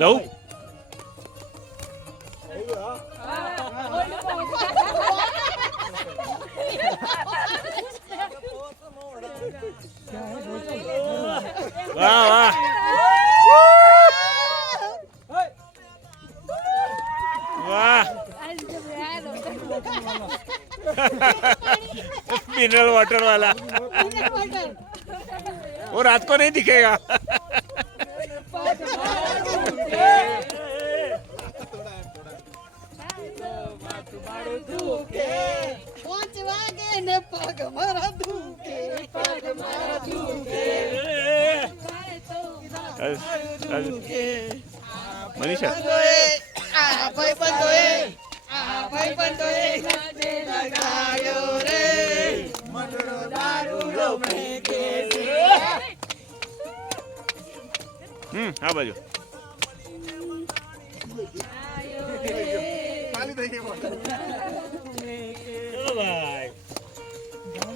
લઉં વાહ વાહ वाह मिनरल वाटर वाला वो रात को नहीं दिखेगा मनीषा हाँ बाजू